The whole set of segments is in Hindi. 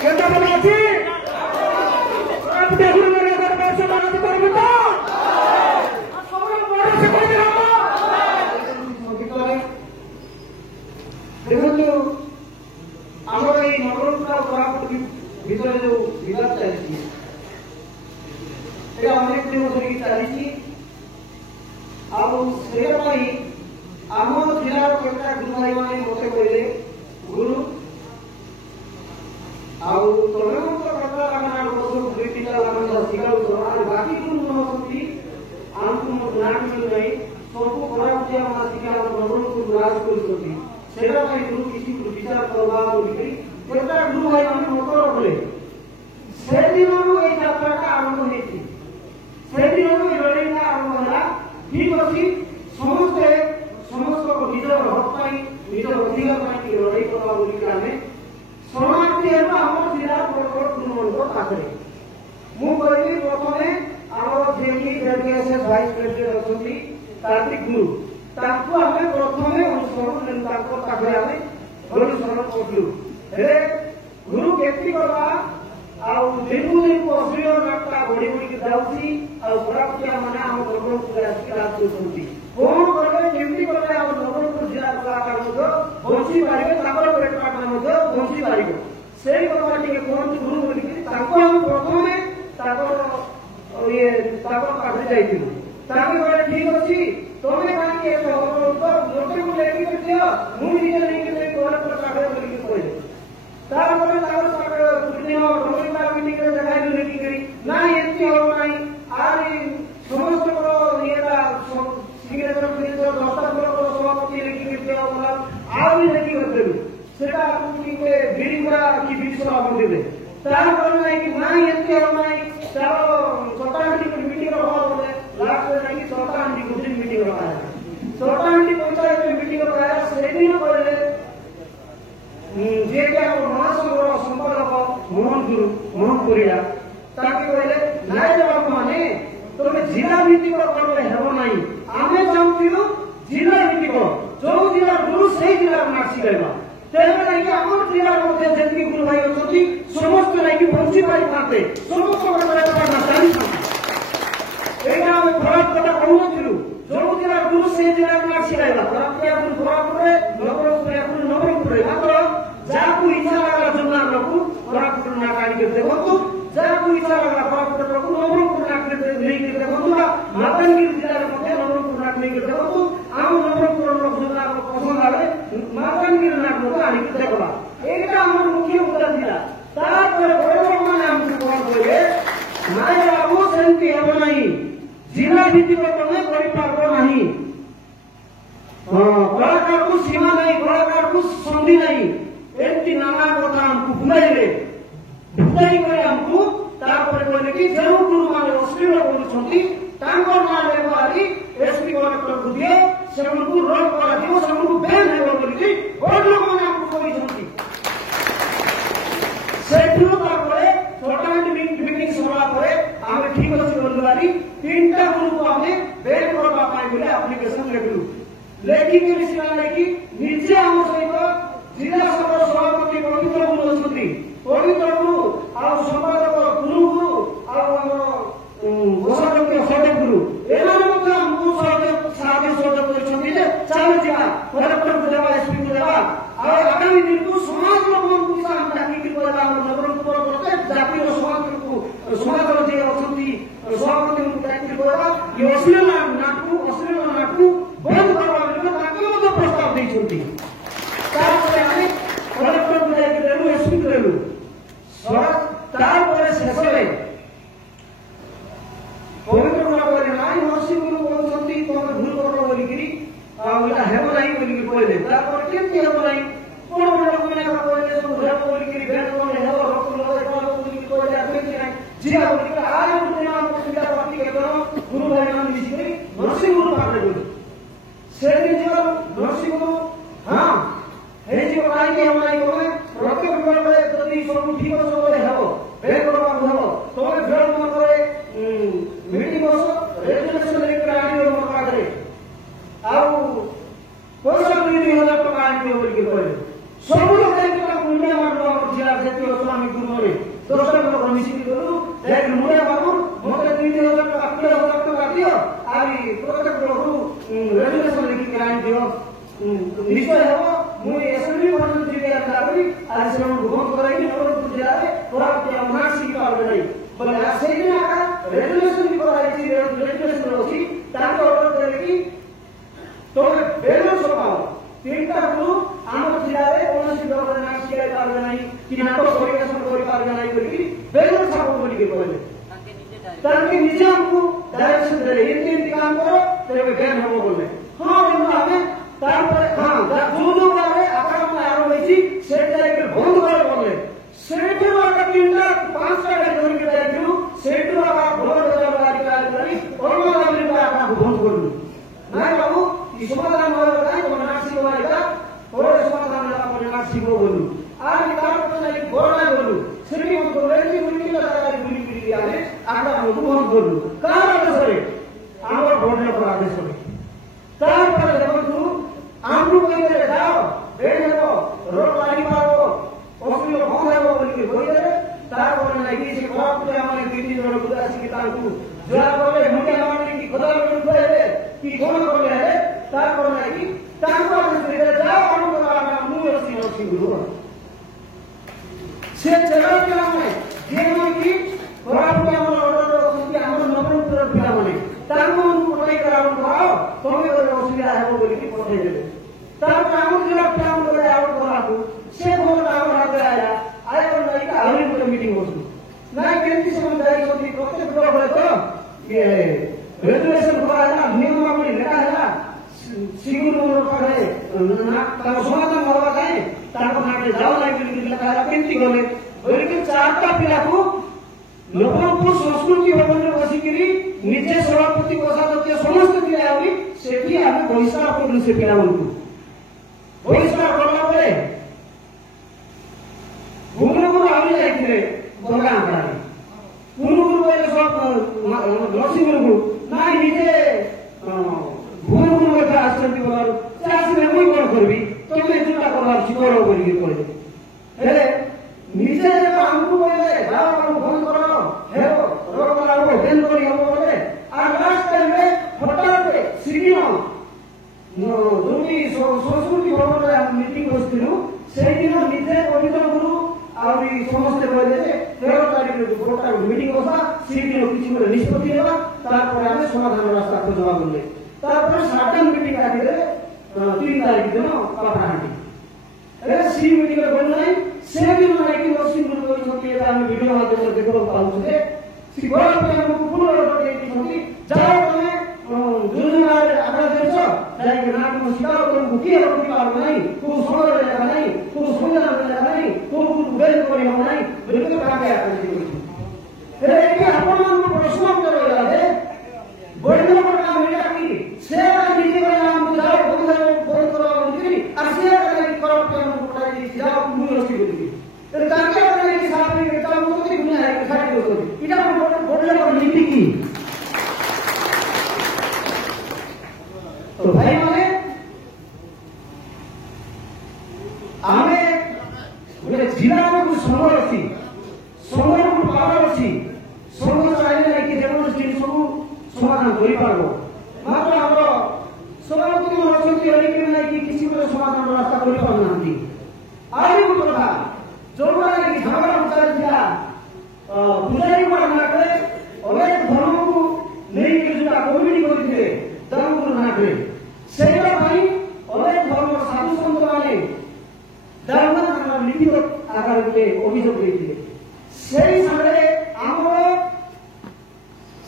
কেন বলা আছে আপনি এখন মেরে দরবার বানাতে পারবেন না সবাই বড় সে করে দেখুন আমার এই নগরটা করার ভিতরে যে বিবাদ চালিয়েছি এটা অনেক দিন ধরে চালিয়েছি ଆଉ ସେ ପାଇଁ ଆମ ଜିଲ୍ଲାର କେତେଟା ଗୁରୁ ଭାଇମାନେ ମୋତେ କହିଲେ ଗୁରୁ ଆଉ ତମେ ମଧ୍ୟ କଥା ଲାଗାନା ବର୍ଷ 2-3 ଲାଗାନା ଶିଖାଉଛ ଆଉ ବାକି ଗୁରୁ ନଉଛନ୍ତି ଆମକୁ ନାଁ ମିଳୁନାହିଁ ସବୁ ଖରାପ ଯେ ଆମ ଶିକ୍ଷା ଆମ ନବରଙ୍କୁ ନାଶ କରୁଛନ୍ତି ସେଟା ପାଇଁ ଗୁରୁ କିଛି ବିଚାର କରିବା ବୋଲିକରି କେତେଟା ଗୁରୁ ଭାଇମାନେ ମତ ରଖିଲେ ସେଦିନରୁ ଏଇ ଯାତ୍ରାଟା ଆରମ୍ଭ ହେଇଛି ସେଦିନରୁ ଏ ଲଢ଼େଇଟା ଆରମ୍ଭ ହେଲା ठीक अच्छी समस्ते समस्त को निज हक निज अधिकार लड़ाई करवा बोलिक आमे समाप्ति है आम जिला गुरुमंडल पाखे मुझे प्रथम आम जेडी जेडीएसएस भाइस प्रेसिडेंट अच्छा कार्तिक गुरु आम प्रथम अनुसरण पाखे आम अनुसरण करूँ गुरु केती करवा दिन दिन अश्लील नाटक बढ़ी बढ़ी जाऊँगी खरापिया मैंने आम नवरंगपुर आसिक राज कर कौन करेंगे केमती कले आम नवरंगपुर जिला कलाकार बंची पारे पेटपाटा बंची पार से कथा टे कहतु गुरु बोलिक प्रथम ये पाखे जाइलु कहले ठीक अच्छी तुम्हें कहीं लोटे को लेकिन दियो मुझे नहीं पाखे बोलिक कहले ना एमती हम ना आर समस्त सभापति लेकिन आगे लेकिन बिड़ीगुड़ा कि विश्वा बंदे ना एमती हम ना तार छोटाहांडी मीटिंग रखा लास्ट नहीं छोटाहांडी गुजरी मीटिंग रखा छोटाहांडी पंचायत मीटिंग रखा से दिन कहले जे महासंघर संपादक मोहन गुरु मोहन परिड़ा कहले नाई बाबू माने तुम जिला भित्तिक कले हेब ना आम चाहूँ जिला भित्तिक जो जिला गुरु से जिला नाच शिखाइबा तेनाली आम जिला जी गुरु भाई अच्छी समस्त नहीं बंची पारि पाते समस्त यहाँ आम खराब कथा कहूँ जो जिला गुरु से जिला नाच शिखाइबा नवरंगपुर मात्र जहाँ इच्छा लगा जुनार को कोरापुट नाक आगे देखु जहाँ इच्छा लगा कोरापुट नवरंगपुर नाक नहीं देखु मालकानगिरी जिले में नवरंगपुर नाक नहीं देखु आम नवरंगपुर जुनार पसंद आए मालकानगिरी नाक मत आनिक देखा यहाँ आम मुख्य उत्तर जिला नाई बाबू सेमती हेब ना जिला भित्तिक तुम करना कलाकार को सीमा नहीं कलाकार को संधि नहीं एमती नाना कथा आमको बुलाइले बुलाई करे आमको कहले कि जो गुरु मान अश्लील बोलुंट एसपी कलेक्टर को दिए से रोक कर बैन है बहुत लोग छोटाहांडी मीटिंग सरला आम ठीक अच्छे बोलवारी 3टा गुरु को आम बैन करने आप्लिकेसन लिखलु लेखिक निजे आम सहित जिला सभा सभापति पवित्र गुरु अच्छा पवित्र गुरु संपादक गुरु गुरु कोषाध्यक्ष सटे गुरु एमको साहाଯ୍य सहयोग कर चल जा कलेक्टर को देवा एसपी को देवा आगामी दिन को समाज लोक डाकिक नवरंगपुर प्रत्येक जाति समाज जी अच्छा सभापति डाकिक ये अश्लील नाटक बंद करवा प्रस्ताव देती कलेक्टर को जाइलु एसपी को देलु शेष पवित्र गुरु ना नरसिंह गुरु कहते तुम भूल कर बोलिक हेब ना बोलिक कहले केमती हेब ना कौन बड़ मैंने कहले सब हेब बोलिक जिला बोलिक आज गुरु भाई मान मिसिक नरसिंह गुरु पाखे गलु से नरसिंह गुरु हाँ कहीं हम ना प्रत्येक बेले जदि सब ठीक अच्छे हेब भेद करवा हेब तुम भेद मन मीटिंग रेजुलेसन लेकर आगे मोर पाखे पैसा 2,000 टका आगे बोलिक कहले सब लोग जिला जिला করলো আমি দুর্বলে 10টা লোক মিছিল করলু এক মুড়ে বাবু মতে 3,000 টাকা 4,000 টাকা দিও আমি প্রত্যেক লোক রেজুলেশন লিখি গ্রান্ট দিও নিশ্চয় হব মুই এসএমবি পর্যন্ত জিতে আসলাম আর সেরকম ভোট করাই নবরঙ্গপুর জেলায় পরাতে আমরা শিখতে পারবে নাই বলে সেই দিন আকা রেজুলেশন করা হয়েছে রেজুলেশন রয়েছে তাকে অর্ডার করে কি তবে বেলো সকাও তিনটা গ্রুপ আমার জেলায় কৌশি দরকার না শিখাই পারবে নাই কি নাটক পরিবেশন করে পারবে নাই বলি বেলো ছাপো বলি বলে তাকে নিজে আমাকে ডাইরেকশন দেয় এমনি কাম করো তবে জ্ঞান হবো বলে হ্যাঁ আমি তারপরে হ্যাঁ যোগ করে আক্রমণ আরো হয়েছি সেটাকে বন্ধ করে বলে সেটার একটা 3-5টা ধরে যাইছিল সেটার আবার ভোট দেওয়ার গাড়ি অন্য আমরা বন্ধ করলু নাই বাবু এই সমাধান হওয়ার নাই তোমরা শিখো এটা ওরে সমাধান আমরা শিখবো বলু আর তারপরে নাই বড় বলু সেটি বন্ধ করে এই মুনিকে গাড়ি গুলি গুলি আনে আমরা বন্ধ করলু কার আদেশে আমার ভোটের পর আদেশ হবে তারপরে দেখো আমরু কইলে যাও এই দেখো রোড লাইন পাবো অসুবিধা কম হবে বলি কইলে তারপরে নাকি সে খারাপ করে আমাদের 3 জন বুঝা আছে কি তারকু জোড়া করে মুখে আমাদের কি খোদা করে কইলে কি কোন করে আছে তারপরে নাকি তারপরে ফিরে যাও আমরা আমরা মুয়ে সিনো গুরু সে জায়গাতে আমরা যে নাকি খারাপ করে আমরা অর্ডার করছি আমরা নবরঙ্গপুর পিলা বলি তারপর কোটাই করে আমরা খাও তুমি করে অসুবিধা হবে বলি কি পড়ে যাবে তারপর আমার জেলা প্ল্যান করে আউট করাবো সে খবরটা আমার হাতে আয়া আয়া নাই আহরি করে মিটিং বসবো না কেন্দ্রীয় সমন্বয় সমিতি প্রত্যেক বড় বলে তো রেজুলেশন করা না নিয়মাবলী লেখা ହେଲା সিগুর পাখে না তার সমাধান হওয়া যায় তারপর নাটে যাও লাইব্রেরি লেখা ହେଲା କେମିତି ଗଲେ বলিকি 4টা ପିଲାକୁ নবরঙ্গপুর সংস্কৃতি ভবନରେ বসিকিରି ନିଜେ ସଭାପତି କୋଷାଧ୍ୟକ୍ଷ ସମସ୍ତେ ପିଲା ଆହୁରି ସେଠି ଆମେ ବହିଷ୍କାର କଲୁ ସେ ପିଲାମାନଙ୍କୁ বহিষ্কার করলা পরে ভুবনপুর আমি যাইছিলে গঙ্গা আঁকড়ারে পুনপুর বলে সব নরসিংহপুর নাই নিজে ভুবনপুর মধ্যে আসছেন বলার আসলে মুই কଣ করবি তুমি চিন্তা করবার শিকর বলিকি কইলে হেলে নিজে ଆମକୁ বলে যাও ফোন করো হেব রোগ লাগবো বেন করি হবো বলে আর লাস্ট টাইমে হঠাৎ সিডিও দুটি সংস্কৃতি ভবନରେ আমি মিটিং বসিলু সেই দিন নিজে পবিত্র গুরু আর সমস্ত কইলে যে 13 তারিখে ভোটটা মিটিং বসা সেই দিন কিছু করে নিষ্পত্তি নেবা তারপরে আমি সমাধান রাস্তা খোঁজবা বললে তারপরে সার্টেন মিটিং রাখিলে 3 তারিখ দিন পাপাহাটি এ সেই মিটিং এর বল নাই সেই দিন নাকি নরসিং গুরু কইছতি আমি ভিডিও মাধ্যমে দেখব পাউছি যে সেই বড় প্ল্যান পুরো অর্ডর দেইছি যাও তুমি দুজনের আমরা দেখছো যাই না কোনো শিকার করে মুখি হবে পারবে নাই কোনো সময় লেখা নাই কোনো সংবিধান লেখা নাই কোনো বেল করে হবে নাই বলতে কাকে আপনি দিবেন এটা কি আপনার প্রশ্ন করে যাবে বড় বড় কাম এটা কি সে নিজে করে নাম দাও বন্ধ করো বলি আর সে করো কেন কোটাই যাও মুই রসি বলি এটা কাকে আপনি কি সাথে এটা মুক্তি দুনিয়া है সাথে বলি এটা বড় নীতি কি तो भाई माने आमे गोटे जिला में कुछ संघ अच्छी संघ को पावर अच्छी संघ चाहिए ना कि जेमन जिन सब समाधान करि पारबो मात्र हमर सभापति महासचिव रही कि ना कि किसी को समाधान रास्ता करि पार नांती आरे को कथा जोड़ा कि झगड़ा उचार दिया पुजारी पर नाटले अनेक धर्म को नहीं कि जोटा कमिटी करथिले धर्म नाटले सेवा भाई अनेक धर्म साधु संत माने धर्म लिखित आकार में अभियोग देते সেই সাথে আমরা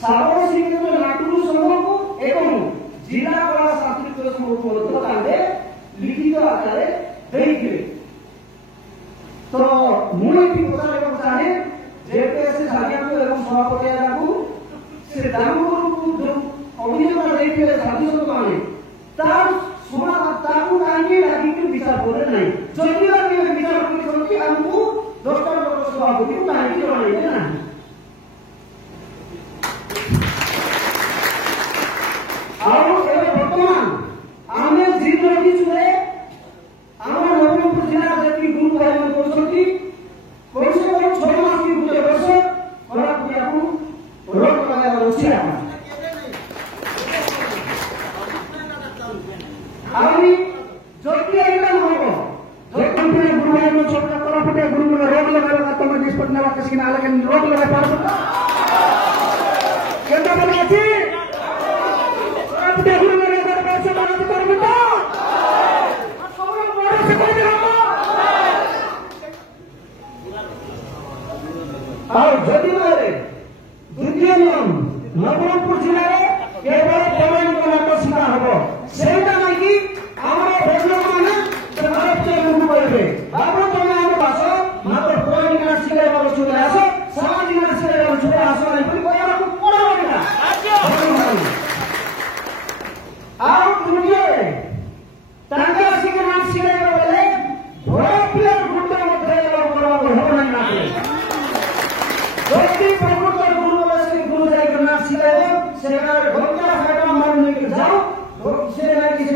সাবর শিক্ষিত নাটুর সংঘ এবং জেলা কলা সাংস্কৃতিক সংঘ মধ্যে লিখিত আকারে ଦେଇଥିଲେ তো ମୁଁ ଏଠି ପଚାରିବାକୁ ଚାହେଁ ଯେହେତୁ ସେ ସାରିଆକୁ ଏବଂ ସଭାପତି ଆକୁ ସେ ଦାମପୁରକୁ ଯୋଉ ଅଭିଯୋଗ ଦେଇଥିଲେ ସାଧୁ ସଂତ ମାନେ তার সমাধান তারও কাহিনী রাখিকি বিচার করে নাই যদি আমি বিচার করছি আমକୁ 10টা লোক সভাপতি কাহিনী জଣାইলে ନାହିଁ ଆଉ ଏବେ ବର୍ତ୍ତମାନ ଆମେ ଜିତ ରଖିଛୁ ଯେ ଆମ ନବରଙ୍ଗପୁର ଜିଲ୍ଲାର ଯେତିକି ଗୁରୁ ଭାଇମାନେ କରୁଛନ୍ତି लगाएर तपाईँ निष्पत्ति नभए त्यसकिन आलेकिन रोक लगाइ पर्छ केन्द्र बोलाछि अब देखुन गरेर पैसा लगाउनु पर्छ त खबर मोडे से कोइ दिनको ଆଉ ଯଦି ବେଳେ ଦ୍ୱିତୀୟ ନିୟମ ନବରଙ୍ଗପୁର ଜିଲ୍ଲାରେ କେବଳ ପୌରାଣିକ ନାଟ ଶିଖା ହବ ସେଇଟା ନାଇକି ଆମର ଭଦ୍ରକମାନେ ଲୋକ କହିବେ ବାବୁ ତମେ ଆମ ଆସ ମାତ୍ର ପୌରାଣିକ ନାଟ ଶିଖାଇବାକୁ ଛୁଟି ଆସ ସାମାଜିକ ନାଟ ଶିଖାଇବାକୁ ଛୁଟି ଆସ ନାହିଁ ବୋଲି କହିବାକୁ ପଡିବ ନା ଆଉ ତୃତୀୟରେ ତାଙ୍କ ଆସିକି ନାଟ ଶିଖାଇବା ବେଳେ ଘର ପିଲା ଗୁଣ୍ଡ ମଧ୍ୟ କରିବାକୁ ହବ ନାହିଁ ନାଟରେ যদি প্রকৃত গুরু বলে গুরু যাই নাচ শিখাইব সেখানে ঘন্টা ফাটা মার নিয়ে যাও সে নাকি সে